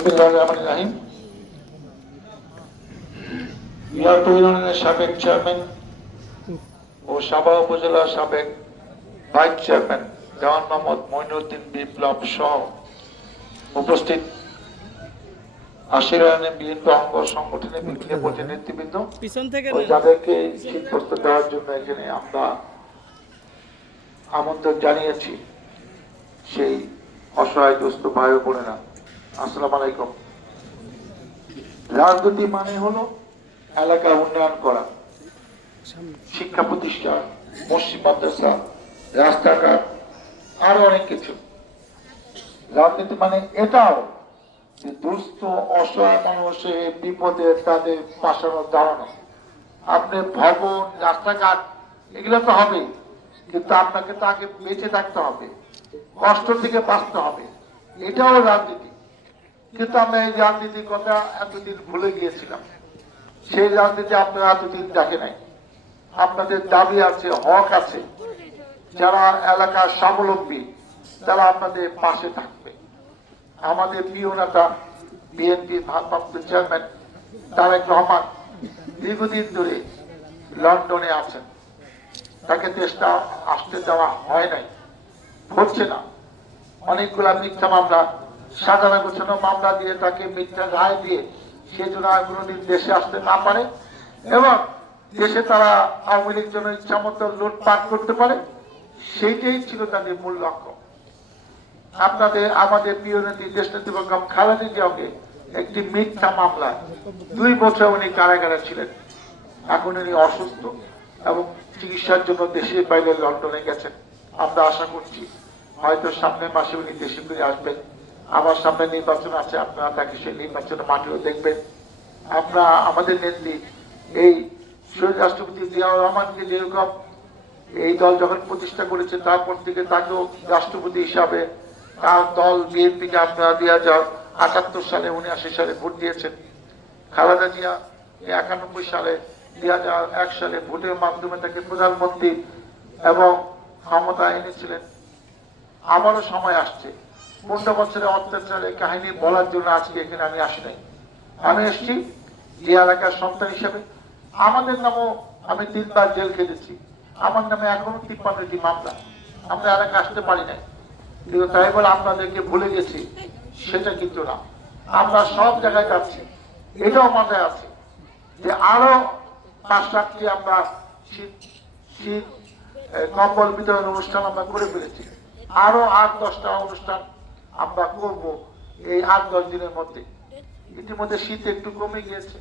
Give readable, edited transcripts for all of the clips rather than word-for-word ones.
বিসমিল্লাহির রহমানির রহিম। ইয়ারপুর ইউনিয়নের সাবেক চেয়ারম্যান ও সাবা উপজেলার সাবেক ভাইস চেয়ারম্যান দেওয়ান মোহাম্মদ মঈনুদ্দিন বিপ্লব সহ উপস্থিত আশিরায়নের বিএনপি অঙ্গ সংগঠনের বিভিন্ন পর্যায়ের নেতৃবৃন্দ ও যাদেরকে শীতবস্ত্র দেওয়ার জন্য এখানে আমরা আমন্ত্রণ জানিয়েছি, সেই অসহায় দুস্থ ভাই ও বোনেরা, আসসালামু আলাইকুম। রাজনীতি মানে হলো এলাকা উন্নয়ন করা, শিক্ষা প্রতিষ্ঠান, মসজিদ মাদ্রাসা, রাস্তাঘাট, আরো অনেক কিছু। রাজনীতি মানে এটাও যে দুস্থ অসহায় মানুষের বিপদে তাদের পাশে দাঁড়ানো। আপনি ভবন, রাস্তাঘাট এগুলো তো হবেই, কিন্তু আপনাকে তো আগে বেঁচে থাকতে হবে, কষ্ট থেকে বাঁচতে হবে, এটাও রাজনীতি। কিন্তু আমরা এই রাজনীতির কথা এতদিন ভুলে গিয়েছিলাম। সেই রাজনীতি আপনারা এতদিন দেখে নাই। আপনাদের দাবি আছে, হক আছে, যারা এলাকার স্বাবলম্বী তারা আপনাদের পাশে থাকবে। আমাদের প্রিয় নেতা বিএনপি ভারপ্রাপ্ত চেয়ারম্যান তারেক রহমান দীর্ঘদিন ধরে লন্ডনে আছেন। তাকে দেশটা আসতে দেওয়া হয় নাই, হচ্ছে না। অনেকগুলা মিথ্যা মামলা, সাজানো গোছানো মামলা দিয়ে তাকে মিথ্যা রায় দিয়ে সে যেন আর কোনোদিন দেশে আসতে না পারে এবং দেশে তারা আওয়ামী লীগ যেন ইচ্ছা মতো লুটপাট করতে পারে, সেইটাই ছিল তাদের মূল লক্ষ্য। আমাদের প্রিয় নেত্রী দেশনেত্রী বেগম খালেদা জিয়াকে একটি মিথ্যা মামলা 2 বছর উনি কারাগারে ছিলেন। এখন উনি অসুস্থ এবং চিকিৎসার জন্য দেশে বাইরে লন্ডনে গেছেন। আমরা আশা করছি হয়তো সামনের মাসে উনি দেশে ফিরে আসবেন। আবার সামনে নির্বাচন আছে, আপনারা তাকে সেই নির্বাচনের মাঠেও দেখবেন। আমরা আমাদের নেত্রী এই শহীদ রাষ্ট্রপতি জিয়াউর রহমানকে যেরকম এই দল যখন প্রতিষ্ঠা করেছে তারপর থেকে তাকেও রাষ্ট্রপতি হিসাবে তার দল বিএনপিকে আপনারা 2078 সালে 79 সালে ভোট দিয়েছেন। খালেদা জিয়া 91 সালে 2001 সালে ভোটের মাধ্যমে তাকে প্রধানমন্ত্রী এবং ক্ষমতা এনেছিলেন। আমারও সময় আসছে 15 বছরের অত্যাচারের কাহিনী বলার জন্য আজকে এখানে আমি আসি নাই। আমি এসেছি যে এলাকার সন্তান হিসেবে। আমাদের নামও আমি 3 বার জেল খেটেছি, আমার নামে এখনো 53টি মামলা। আমরা এলাকা আসতে পারি নাই, কিন্তু তাই বলে আপনাদেরকে ভুলে গেছি সেটা কিন্তু না। আমরা সব জায়গায় যাচ্ছি, এটাও মাথায় আছে যে আরো 5-7টি আমরা শীত কম্বল বিতরণ অনুষ্ঠান আমরা করে ফেলেছি। আরো 8-10টা অনুষ্ঠান আমরা করব এই 8-10 দিনের মধ্যে। ইতিমধ্যে শীত একটু কমে গিয়েছে,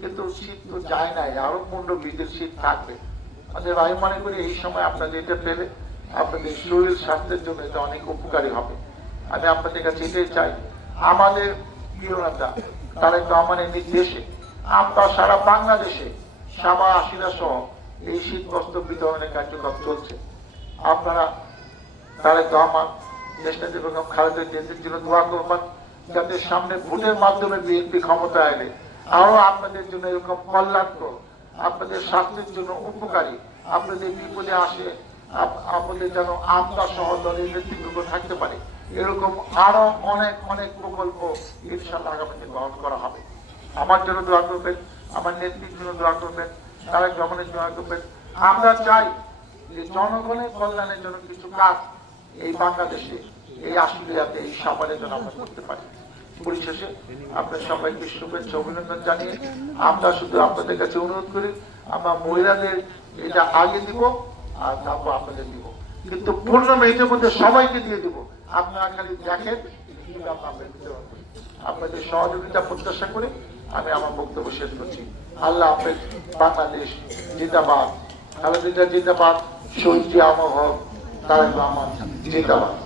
কিন্তু শীত তো যায় নাই, আরো 15-20 দিন শীত থাকবে। আমি মনে করি এই সময় আপনাদের এটা পেলে আপনাদের শরীর স্বাস্থ্যের জন্য এটা অনেক উপকারী হবে। আমি আপনাদের কাছে এটাই চাই, আমাদের প্রিয় নেতা তারেক রহমানের নির্দেশে আমরা সারা বাংলাদেশে সাবা আশিরা সহ এই শীতবস্ত্র বিতরণের কার্যক্রম চলছে। আপনারা তারেক রহমান, দেশনেত্রী বেগম খালেদা জিয়ার জন্য দোয়া করবেন, যাতে সামনে ভোটের মাধ্যমে বিএনপি ক্ষমতা এলে আরো আপনাদের জন্য এরকম কল্যাণকর, আপনাদের স্বাস্থ্যের জন্য উপকারী, আপনাদের বিপদে আসে আমাদের যেন আমরা সহ দলের নেতৃত্ব থাকতে পারে, এরকম আরো অনেক অনেক প্রকল্প ইনশাআল্লাহ আগামীতে গ্রহণ করা হবে। আমার জন্য দোয়া করবেন, আমার নেতৃত্বের জন্য দোয়া করবেন, তারেক রহমানের দোয়া করবেন। আমরা চাই যে জনগণের কল্যাণের জন্য কিছু কাজ এই বাংলাদেশে, এই আশুলিয়াতে, এই সাভারের জন্য আমরা করতে পারি। পরিশেষে আপনার সবাইকে শুভেচ্ছা অভিনন্দন জানিয়ে আমরা শুধু আপনাদের কাছে অনুরোধ করি, আমরা মহিলাদের এটা আগে দিব আর তারপর আপনাদের দিব, কিন্তু পূর্ণ মেয়েদের মধ্যে সবাইকে দিয়ে দিব। আপনারা খালি দেখেন, আপনাদের সহযোগিতা প্রত্যাশা করে আমি আমার বক্তব্য শেষ করছি। আল্লাহ হাফেজ। বাংলাদেশ জিন্দাবাদ, খালেদা জিয়া জিন্দাবাদ, শহীদ জিয়া অমর হক, তারেক রহমান জিন্দাবাদ।